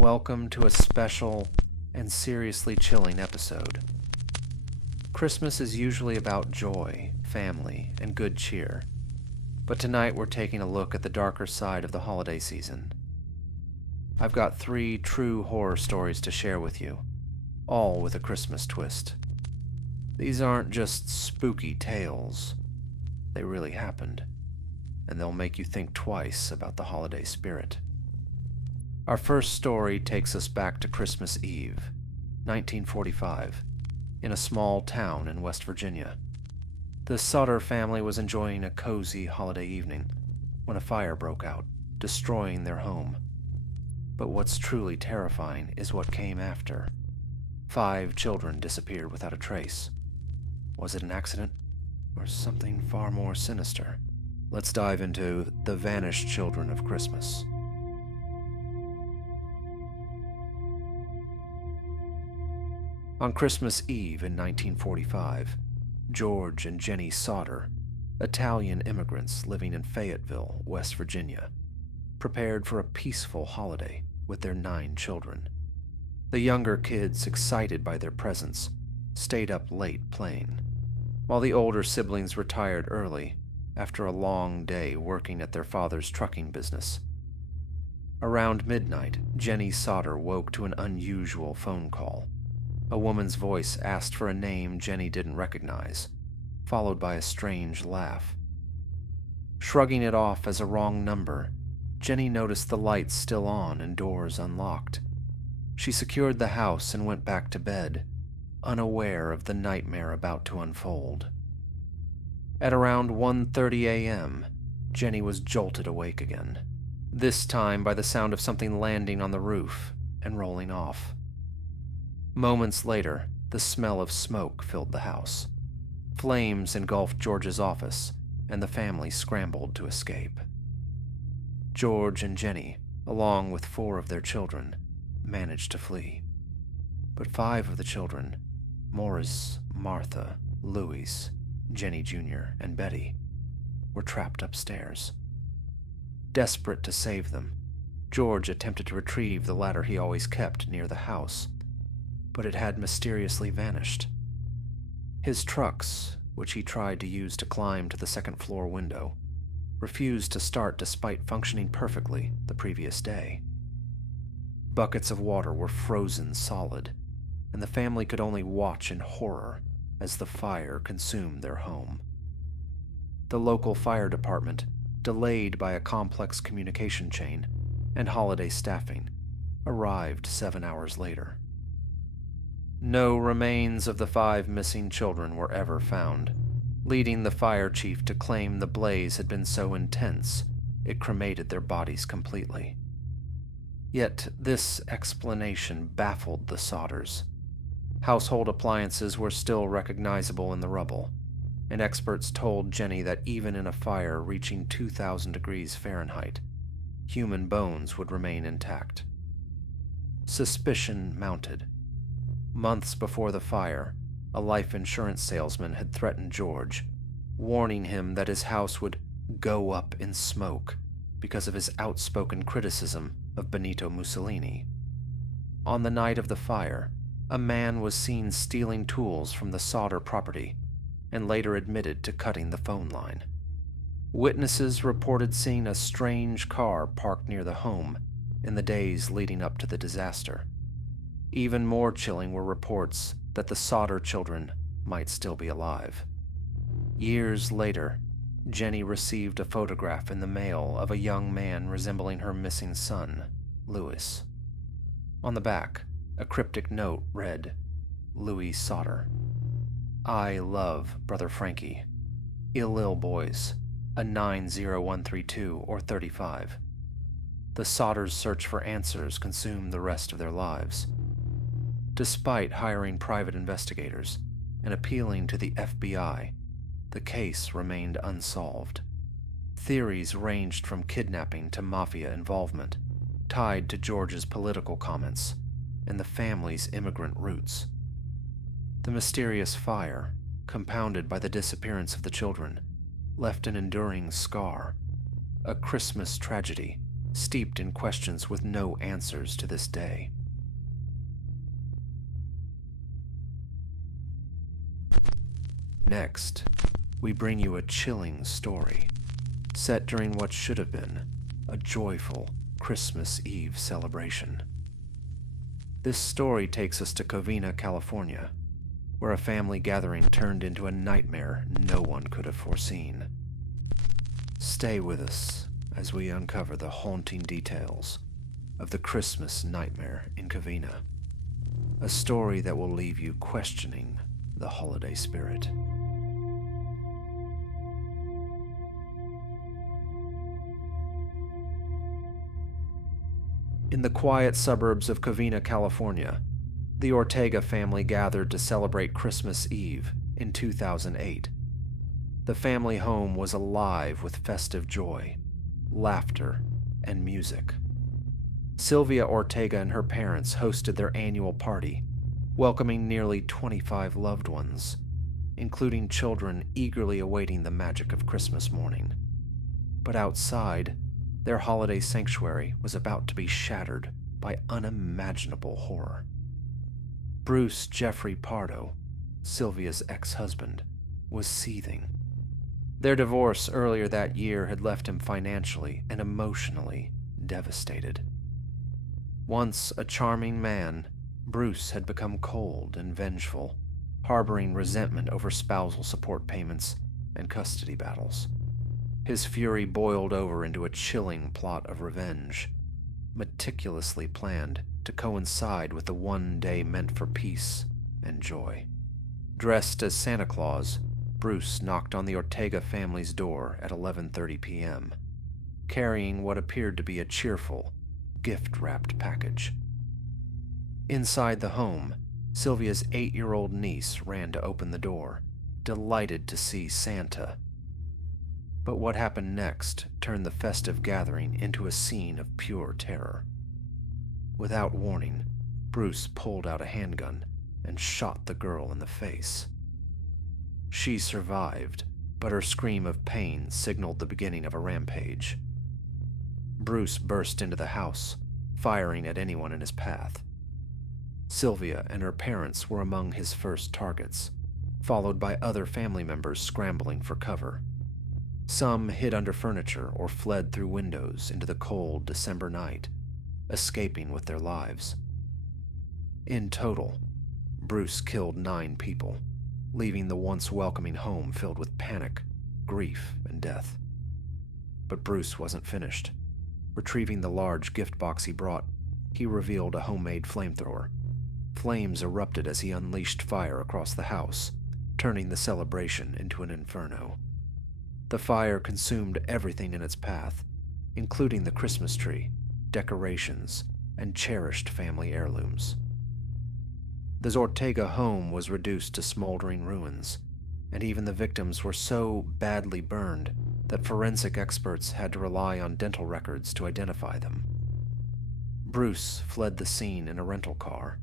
Welcome to a special and seriously chilling episode. Christmas is usually about joy, family, and good cheer, but tonight we're taking a look at the darker side of the holiday season. I've got 3 true horror stories to share with you, all with a Christmas twist. These aren't just spooky tales. They really happened, and they'll make you think twice about the holiday spirit. Our first story takes us back to Christmas Eve, 1945, in a small town in West Virginia. The Sodder family was enjoying a cozy holiday evening when a fire broke out, destroying their home. But what's truly terrifying is what came after. 5 children disappeared without a trace. Was it an accident, or something far more sinister? Let's dive into the vanished children of Christmas. On Christmas Eve in 1945, George and Jenny Sodder, Italian immigrants living in Fayetteville, West Virginia, prepared for a peaceful holiday with their 9 children. The younger kids, excited by their presence, stayed up late playing, while the older siblings retired early after a long day working at their father's trucking business. Around midnight, Jenny Sodder woke to an unusual phone call. A woman's voice asked for a name Jenny didn't recognize, followed by a strange laugh. Shrugging it off as a wrong number, Jenny noticed the lights still on and doors unlocked. She secured the house and went back to bed, unaware of the nightmare about to unfold. At around 1:30 a.m., Jenny was jolted awake again, this time by the sound of something landing on the roof and rolling off. Moments later, the smell of smoke filled the house. Flames engulfed George's office, and the family scrambled to escape. George and Jenny, along with 4 of their children, managed to flee. But 5 of the children, Morris, Martha, Louis, Jenny Jr., and Betty, were trapped upstairs. Desperate to save them, George attempted to retrieve the ladder he always kept near the house, but it had mysteriously vanished. His trucks, which he tried to use to climb to the second-floor window, refused to start despite functioning perfectly the previous day. Buckets of water were frozen solid, and the family could only watch in horror as the fire consumed their home. The local fire department, delayed by a complex communication chain and holiday staffing, arrived 7 hours later. No remains of the 5 missing children were ever found, leading the fire chief to claim the blaze had been so intense it cremated their bodies completely. Yet this explanation baffled the Sodders. Household appliances were still recognizable in the rubble, and experts told Jenny that even in a fire reaching 2,000 degrees Fahrenheit, human bones would remain intact. Suspicion mounted. Months before the fire, a life insurance salesman had threatened George, warning him that his house would go up in smoke because of his outspoken criticism of Benito Mussolini. On the night of the fire, a man was seen stealing tools from the Sodder property and later admitted to cutting the phone line. Witnesses reported seeing a strange car parked near the home in the days leading up to the disaster. Even more chilling were reports that the Sodder children might still be alive. Years later, Jenny received a photograph in the mail of a young man resembling her missing son, Louis. On the back, a cryptic note read, "Louis Sodder. I love Brother Frankie. Ill boys, a 90132 or 35. The Sodders' search for answers consumed the rest of their lives. Despite hiring private investigators and appealing to the FBI, the case remained unsolved. Theories ranged from kidnapping to mafia involvement, tied to George's political comments and the family's immigrant roots. The mysterious fire, compounded by the disappearance of the children, left an enduring scar, a Christmas tragedy steeped in questions with no answers to this day. Next, we bring you a chilling story, set during what should have been a joyful Christmas Eve celebration. This story takes us to Covina, California, where a family gathering turned into a nightmare no one could have foreseen. Stay with us as we uncover the haunting details of the Christmas nightmare in Covina, a story that will leave you questioning the holiday spirit. In the quiet suburbs of Covina, California, the Ortega family gathered to celebrate Christmas Eve in 2008. The family home was alive with festive joy, laughter, and music. Sylvia Ortega and her parents hosted their annual party, welcoming nearly 25 loved ones, including children eagerly awaiting the magic of Christmas morning. But outside, their holiday sanctuary was about to be shattered by unimaginable horror. Bruce Jeffrey Pardo, Sylvia's ex-husband, was seething. Their divorce earlier that year had left him financially and emotionally devastated. Once a charming man, Bruce had become cold and vengeful, harboring resentment over spousal support payments and custody battles. His fury boiled over into a chilling plot of revenge, meticulously planned to coincide with the one day meant for peace and joy. Dressed as Santa Claus, Bruce knocked on the Ortega family's door at 11:30 p.m., carrying what appeared to be a cheerful, gift-wrapped package. Inside the home, Sylvia's 8-year-old niece ran to open the door, delighted to see Santa. But what happened next turned the festive gathering into a scene of pure terror. Without warning, Bruce pulled out a handgun and shot the girl in the face. She survived, but her scream of pain signaled the beginning of a rampage. Bruce burst into the house, firing at anyone in his path. Sylvia and her parents were among his first targets, followed by other family members scrambling for cover. Some hid under furniture or fled through windows into the cold December night, escaping with their lives. In total, Bruce killed 9 people, leaving the once welcoming home filled with panic, grief, and death. But Bruce wasn't finished. Retrieving the large gift box he brought, he revealed a homemade flamethrower. Flames erupted as he unleashed fire across the house, turning the celebration into an inferno. The fire consumed everything in its path, including the Christmas tree, decorations, and cherished family heirlooms. The Ortega home was reduced to smoldering ruins, and even the victims were so badly burned that forensic experts had to rely on dental records to identify them. Bruce fled the scene in a rental car,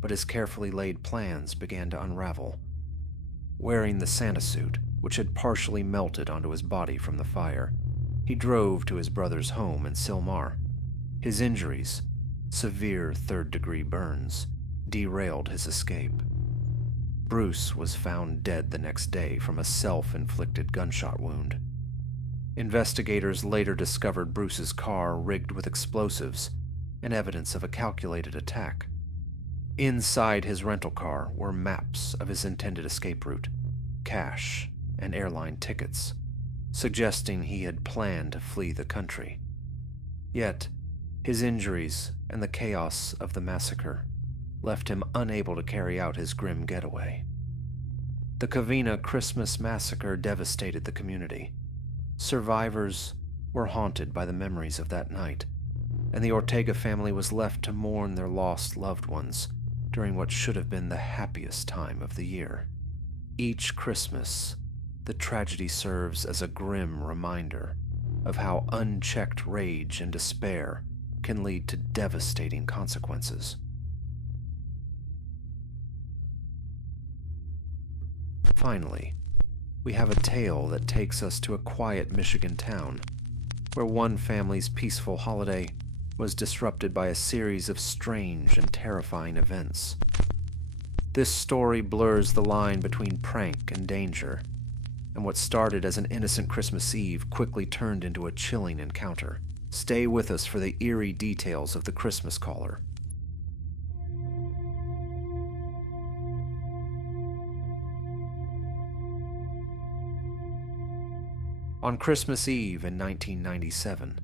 but his carefully laid plans began to unravel. Wearing the Santa suit, which had partially melted onto his body from the fire, he drove to his brother's home in Silmar. His injuries, severe third-degree burns, derailed his escape. Bruce was found dead the next day from a self-inflicted gunshot wound. Investigators later discovered Bruce's car rigged with explosives and evidence of a calculated attack. Inside his rental car were maps of his intended escape route, cash, and airline tickets, suggesting he had planned to flee the country. Yet, his injuries and the chaos of the massacre left him unable to carry out his grim getaway. The Covina Christmas massacre devastated the community. Survivors were haunted by the memories of that night, and the Ortega family was left to mourn their lost loved ones during what should have been the happiest time of the year. Each Christmas, the tragedy serves as a grim reminder of how unchecked rage and despair can lead to devastating consequences. Finally, we have a tale that takes us to a quiet Michigan town where one family's peaceful holiday was disrupted by a series of strange and terrifying events. This story blurs the line between prank and danger, and what started as an innocent Christmas Eve quickly turned into a chilling encounter. Stay with us for the eerie details of the Christmas caller. On Christmas Eve in 1997,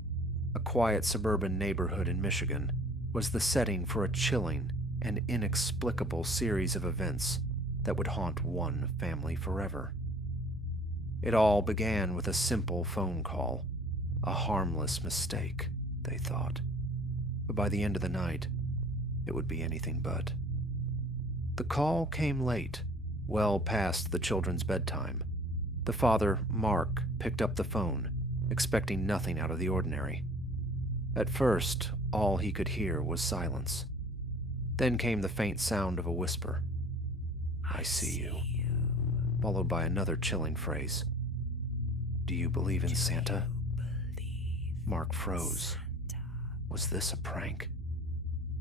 a quiet suburban neighborhood in Michigan was the setting for a chilling and inexplicable series of events that would haunt one family forever. It all began with a simple phone call, a harmless mistake, they thought. But by the end of the night, it would be anything but. The call came late, well past the children's bedtime. The father, Mark, picked up the phone, expecting nothing out of the ordinary. At first, all he could hear was silence. Then came the faint sound of a whisper. "I see you," followed by another chilling phrase. "Do you believe in Santa?" Mark froze. Was this a prank?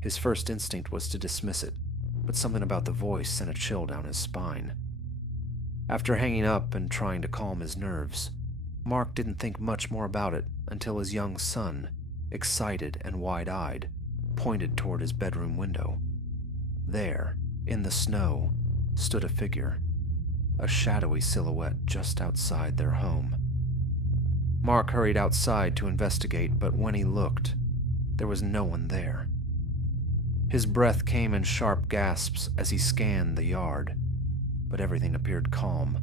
His first instinct was to dismiss it, but something about the voice sent a chill down his spine. After hanging up and trying to calm his nerves, Mark didn't think much more about it until his young son, excited and wide-eyed, pointed toward his bedroom window. There, in the snow, stood a figure, a shadowy silhouette just outside their home. Mark hurried outside to investigate, but when he looked, there was no one there. His breath came in sharp gasps as he scanned the yard, but everything appeared calm,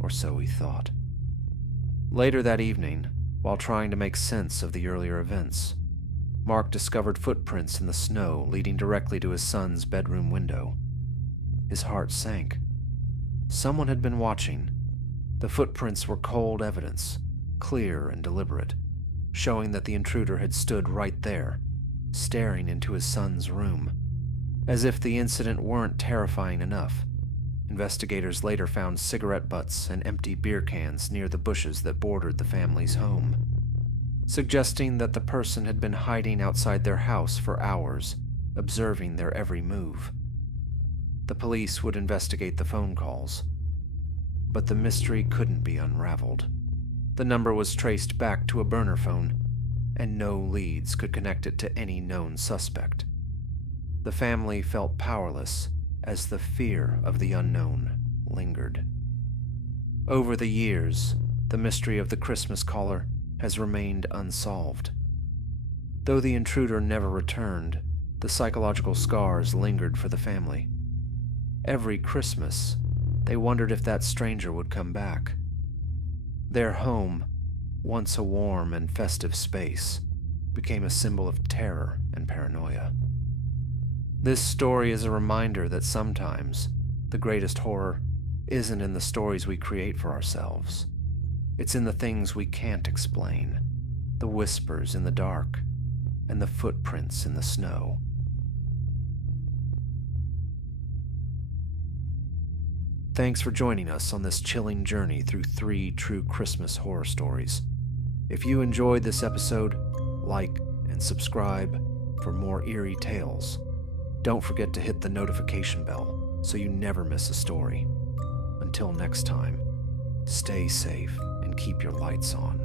or so he thought. Later that evening, while trying to make sense of the earlier events, Mark discovered footprints in the snow leading directly to his son's bedroom window. His heart sank. Someone had been watching. The footprints were cold evidence, clear and deliberate, showing that the intruder had stood right there, staring into his son's room. As if the incident weren't terrifying enough, investigators later found cigarette butts and empty beer cans near the bushes that bordered the family's home, suggesting that the person had been hiding outside their house for hours, observing their every move. The police would investigate the phone calls, but the mystery couldn't be unraveled. The number was traced back to a burner phone, and no leads could connect it to any known suspect. The family felt powerless as the fear of the unknown lingered. Over the years, the mystery of the Christmas caller has remained unsolved. Though the intruder never returned, the psychological scars lingered for the family. Every Christmas, they wondered if that stranger would come back. Their home, once a warm and festive space, became a symbol of terror and paranoia. This story is a reminder that sometimes the greatest horror isn't in the stories we create for ourselves. It's in the things we can't explain, the whispers in the dark, and the footprints in the snow. Thanks for joining us on this chilling journey through 3 true Christmas horror stories. If you enjoyed this episode, like and subscribe for more eerie tales. Don't forget to hit the notification bell so you never miss a story. Until next time, stay safe and keep your lights on.